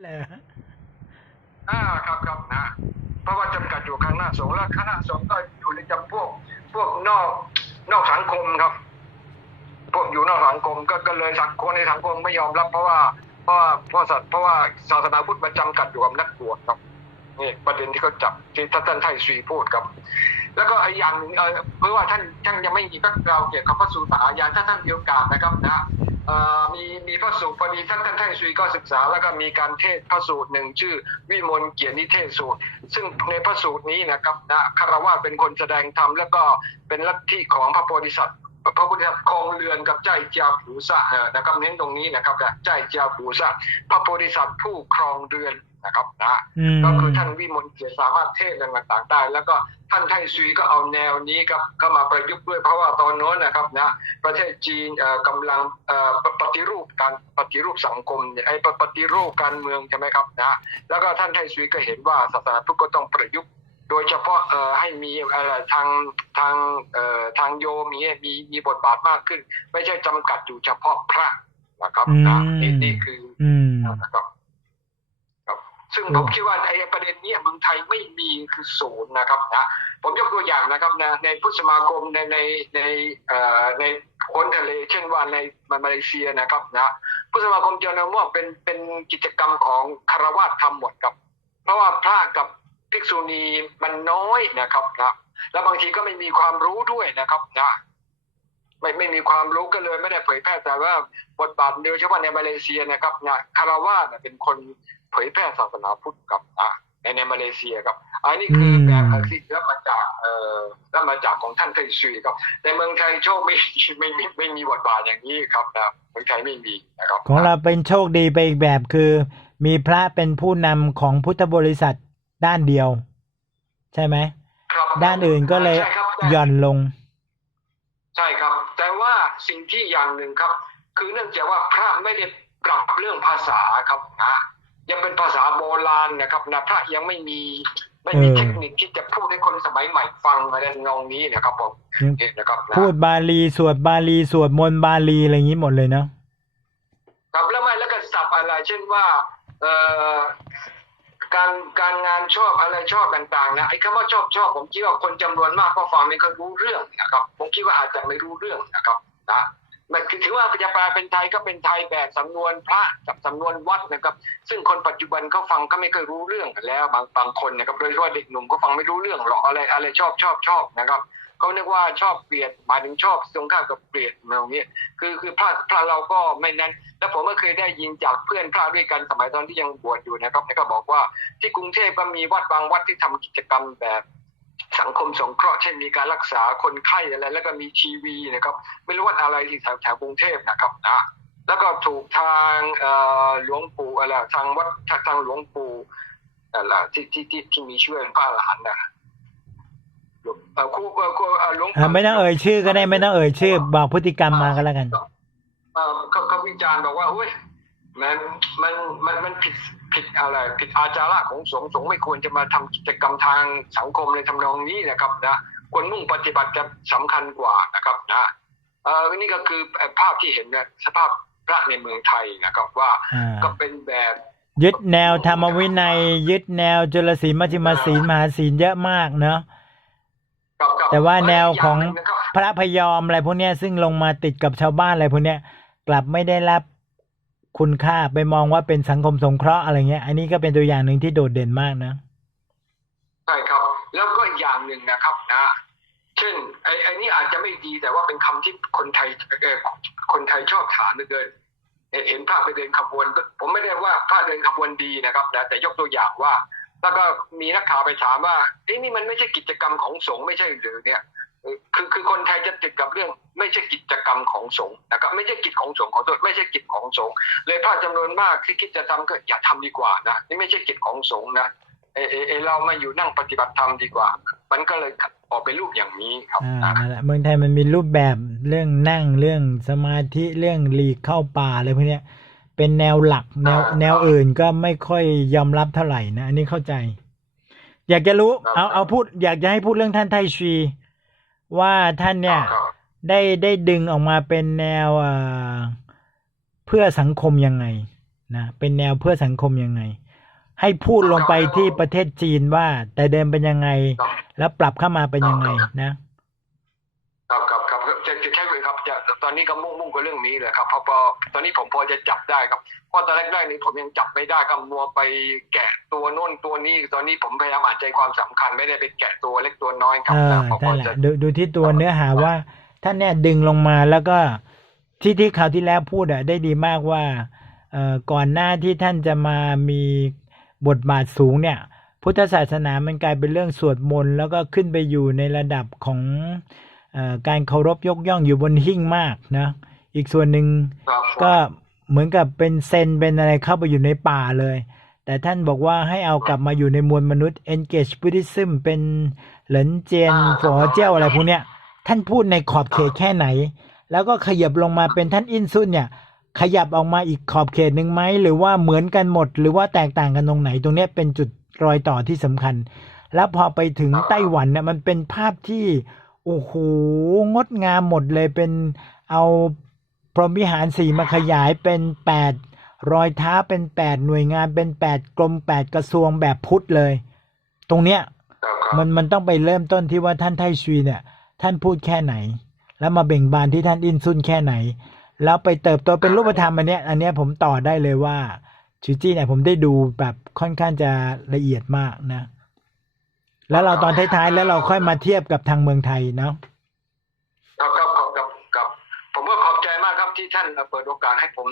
เหรออ่าครับครับนะ เพราะว่าจำกัดอยู่คณะสงฆ์แล้วคณะสงฆ์ก็อยู่ในจำพวกพวกนอกนอกสังคมครับ พวกอยู่นอกสังคมก็ก็เลยสังคนในสังคมไม่ยอมรับ เพราะว่าเพราะว่าเพราะสัตว์เพราะว่าศาสนาพุทธมันจำกัดอยู่กับนักบวชครับนี่ประเด็นที่เขาจับที่ท่านไทยสุยพูดครับ แล้วก็ไอ้อย่างหนึ่งเออเพราะว่าท่านท่านยังไม่มีพระเราเกี่ยวกับพระสูตรอาญาถ้าท่านมีโอกาสนะครับนะ มีมีพระสูตรพอดีท่านท่านแท่งชุยก็ศึกษา แล้วก็มีการเทศพระสูตรหนึ่งชื่อ วิมลเกียรตินิเทศสูตร ซึ่งในพระสูตรนี้นะครับนะคารวะเป็นคนแสดงธรรมแล้วก็เป็นลัทธิของพระโพธิสัตว์ พระพุทธเจ้าครองเรือนกับใจเจียผูสะเออนะครับเน้นตรงนี้นะครับนะใจเจียผูสะพระโพธิสัตว์ผู้ครองเรือนนะครับนะอืมก็คือท่านวิมลเกียรติสามารถเทศน์เรื่องต่างๆได้ แล้วก็ท่านไทยซุยก็เอาแนวนี้ครับเข้ามาประยุกต์ด้วยเพราะว่าตอนโน้นนะครับนะประเทศจีนเอ่อกำลังเอ่อปปฏิรูปการปฏิรูปสังคมเนี่ยไอ้ปปฏิรูปการเมืองใช่ไหมครับนะแล้วก็ท่านไทยซุยก็เห็นว่าศาสนาพุทธก็ต้องประยุกต์โดยเฉพาะเอ่อให้มีเอ่อทางทางเอ่อทางโยมมีมีมีบทบาทมากขึ้น ไม่ใช่จำกัดอยู่เฉพาะพระนะครับนะนี่นี่คืออืมนะครับครับซึ่งอืมผมคิดว่าไอ้ประเด็นเนี้ยเมืองไทยไม่มีคือศูนย์นะครับนะผมยกตัวอย่างนะครับนะในพุทธสมาคมในในในเอ่อในคนทะเลเช่นว่าในมาเลเซียนะครับนะพุทธสมาคมจะนำว่าเป็นเป็นกิจกรรมของคารวะทำหมดครับ เพราะว่าพระกับ ภิกษุณีมันน้อยนะครับนะแล้วบางทีก็ไม่มีความรู้ด้วยนะครับนะไม่ไม่มีความรู้ก็เลยไม่ได้เผยแพร่แต่ว่าบทบาทโดยเฉพาะในมาเลเซียนะครับนะคารวะเนี่ยเป็นคนเผยแพร่ศาสนาพุทธครับนะในในมาเลเซียครับ อันนี้คือแบบที่รับมาจากเอ่อรับมาจากของท่านไทยซุยครับในเมืองไทยโชคไม่ไม่ไม่ไม่มีบทบาทอย่างนี้ครับนะเมืองไทยไม่มีนะครับ ของเราเป็นโชคดีไปอีกแบบคือ มีพระเป็นผู้นำของพุทธบริษัท ด้านเดียว ใช่ไหมครับด้านอื่นก็เลยใช่ครับแต่หย่อนลง ใช่ครับ แต่ว่าสิ่งที่อย่างหนึ่งครับ คือเนื่องจากว่าพระไม่ได้ปรับเรื่องภาษาครับนะยังเป็นภาษาโบราณนะครับนะพระยังไม่มีไม่มีเออเทคนิคที่จะพูดให้คนสมัยใหม่ฟังอะไรนองนี้นะครับผมยังเห็นนะครับนะพูดบาลีสวดบาลีสวดมนต์บาลีอะไรอย่างนี้หมดเลยเนาะครับแล้วไม่แล้วก็ศัพท์อะไร เช่นว่า เอ่อ การการงานชอบอะไรชอบต่างๆนะไอ้คำว่าชอบชอบผมคิดว่าคนจำนวนมากก็ฟังไม่ค่อยรู้เรื่องนะครับผมคิดว่าอาจจะไม่รู้เรื่องนะครับนะมันคือถือว่าจะแปลเป็นไทยก็เป็นไทยแบบสำนวนพระกับสำนวนวัดนะครับ ซึ่งคนปัจจุบันเขาฟังก็ไม่เคยรู้เรื่องกันแล้ว บางบางคนนะครับโดยเฉพาะเด็กหนุ่มก็ฟังไม่รู้เรื่องหรอกอะไรอะไรชอบชอบชอบนะครับ เขาเรียกว่าชอบเปลี่ยนหมายถึงชอบตรงข้ามกับเปลี่ยนอะไรอย่างเงี้ยคือคือพระพระเราก็ไม่นั้น แล้วผมก็เคยได้ยินจากเพื่อนพระด้วยกันสมัยตอนที่ยังบวชอยู่นะครับแล้วก็บอกว่าที่กรุงเทพก็มีวัดบางวัดที่ทำกิจกรรมแบบสังคมสงเคราะห์เช่นมีการรักษาคนไข้อะไรแล้วก็มีทีวีนะครับไม่รู้ว่าอะไรที่แถวแถวกรุงเทพนะครับนะแล้วก็ถูกทางหลวงปู่อะไรทางวัดทางหลวงปู่อะไรที่ที่ที่ที่มีชื่อเป็นพระอรหันต์นะหลวงเอ่อ ครูเอ่อครูเอ่อหลวงอ่าไม่ต้องเอ่ยชื่อก็ได้ไม่ต้องเอ่ยชื่อ บอกพฤติกรรมมาก็แล้วกันเอ่อเขาเขาวิจารณ์บอกว่าอุ้ยมันมันมันมันผิดผิดอะไรผิดอาจาระของสงฆ์สงฆ์ไม่ควรจะมาทำกิจกรรมทางสังคมในทำนองนี้นะครับนะควรมุ่งปฏิบัติจะสำคัญกว่านะครับนะเออนี่ก็คือภาพที่เห็นนะสภาพพระในเมืองไทยนะครับว่าอ่าก็เป็นแบบ ยึดแนวธรรมวินัย ยึดแนวจุลศีลมัชฌิมศีลมหาศีลเยอะมากเนาะกับกับ แต่ว่าแนวของพระพยอมอะไรพวกเนี้ยซึ่งลงมาติดกับชาวบ้านอะไรพวกเนี้ยกลับไม่ได้รับคุณค่าไปมองว่าเป็นสังคมสงเคราะห์อะไรเงี้ย อันนี้ก็เป็นตัวอย่างหนึ่งที่โดดเด่นมากนะใช่ครับ แล้วก็อีกอย่างหนึ่งนะครับนะเช่นไอ้ไอ้นี่อาจจะไม่ดีแต่ว่าเป็นคำที่คนไทยเออคนไทยชอบถามเหลือเกินเห็นเห็นพไปเดินขบวน ผมไม่ได้ว่าพระเดินขบวนดีนะครับนะแต่ยกตัวอย่างว่า แล้วก็มีนักข่าวไปถามว่าเอ้นี่มันไม่ใช่กิจกรรมของสงฆ์ไม่ใช่หรือเนี่ย คือคือคนไทยจะติดกับเรื่อง ไม่ใช่กิจกรรมของสงฆ์นะครับไม่ใช่กิจของสงฆ์ขอโทษไม่ใช่กิจของสงฆ์เลยพระจำนวนมากที่คิดจะทำก็อย่าทำดีกว่านะนี่ไม่ใช่กิจของสงฆ์นะเออเออเอเรามาอยู่นั่งปฏิบัติธรรมดีกว่า มันก็เลยออกเป็นรูปอย่างนี้ครับอ่าเมืองไทยมันมีรูปแบบเรื่องนั่งเรื่องสมาธิเรื่องหลีกเข้าป่าอะไรพวกเนี้ย เป็นแนวหลักแนวแนวอื่นก็ไม่ค่อยยอมรับเท่าไหร่นะอันนี้เข้าใจ อยากจะรู้ เอาเอาพูด อยากจะให้พูดเรื่องท่านไทชีว่าท่านเนี่ยครับได้ได้ดึงออกมาเป็นแนวเอ่อเพื่อสังคมยังไงนะเป็นแนวเพื่อสังคมยังไง ให้พูดลงไปที่ประเทศจีนว่า แต่เดิมเป็นยังไงครับแล้วปรับเข้ามาเป็นยังไงนะ ครับครับครับจะจะแค่เลย ครับจะตอนนี้ก็มุ่งมุ่งกับเรื่องนี้เลยครับเพอพอตอนนี้ผมพอจะจับได้ครับเพราะตอนแรกๆนี้ผมยังจับไม่ได้ก็มัวไปแกะตัวโน่นตัวนี้ ตอนนี้ผมพยายามอ่านใจความสำคัญไม่ได้ไปแกะตัวเล็กตัวน้อยครับเออนะพอพอนั่นแหจะละดูดูที่ตัวเนื้อหาว่าท่านเนี่ยดึงลงมาแล้วก็ที่ที่คราวที่แล้วพูดอะได้ดีมากว่าเอ่อก่อนหน้าที่ท่านจะมามีบทบาทสูงเนี่ย พุทธศาสนามันกลายเป็นเรื่องสวดมนต์แล้วก็ขึ้นไปอยู่ในระดับของเออ การเคารพยกย่องอยู่บนหิ้งมากนะอีกส่วนหนึ่งครับก็เหมือนกับเป็นเซนเป็นอะไรเข้าไปอยู่ในป่าเลย แต่ท่านบอกว่าให้เอากลับมาอยู่ในมวลมนุษย์ engage Buddhism เป็นเหลินเจียนฝอเจ้าอะไรพวกเนี้ยท่านพูดในขอบเขตแค่ไหน แล้วก็ขยับลงมาเป็นท่านอินซุนเนี่ย ขยับออกมาอีกขอบเขตหนึ่งไหมหรือว่าเหมือนกันหมด หรือว่าแตกต่างกันตรงไหน ตรงเนี้ยเป็นจุดรอยต่อที่สำคัญ แล้วพอไปถึงไต้หวันเนี่ยมันเป็นภาพที่ โอ้โหงดงามหมดเลยเป็นเอาพรหมวิหารสีมาขยายเป็นแปดรอยเท้าเป็นแปดหน่วยงานเป็นแปดกรมแปดกระทรวงแบบพุทธเลย ตรงเนี้ยครับครับมันมันต้องไปเริ่มต้นที่ว่าท่านไทชุยเนี่ย ท่านพูดแค่ไหน แล้วมาเบ่งบานที่ท่านอินซุนแค่ไหน แล้วไปเติบโตเป็นรูปธรรมอันเนี้ย อันเนี้ยผมต่อได้เลยว่าชูจี้เนี่ยผมได้ดูแบบค่อนข้างจะละเอียดมากนะ แล้วเราตอนท้ายๆแล้วเราค่อยมาเทียบกับทางเมืองไทยเนาะครับครับครับครับครับผมก็ขอบใจมากครับที่ท่านเปิดโอกาสให้ผม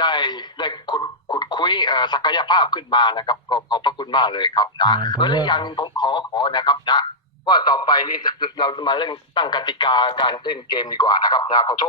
ได้ได้ขุดขุดคุยเอ่อศักยภาพขึ้นมานะครับก็ขอบพระคุณมากเลยครับนะอ่าผมเออว่าและอย่างหนึ่งผมขอขอนะครับนะว่าต่อไปนี่เราจะมาเล่นตั้งกติกาการเล่นเกมดีกว่านะครับนะขอโทษ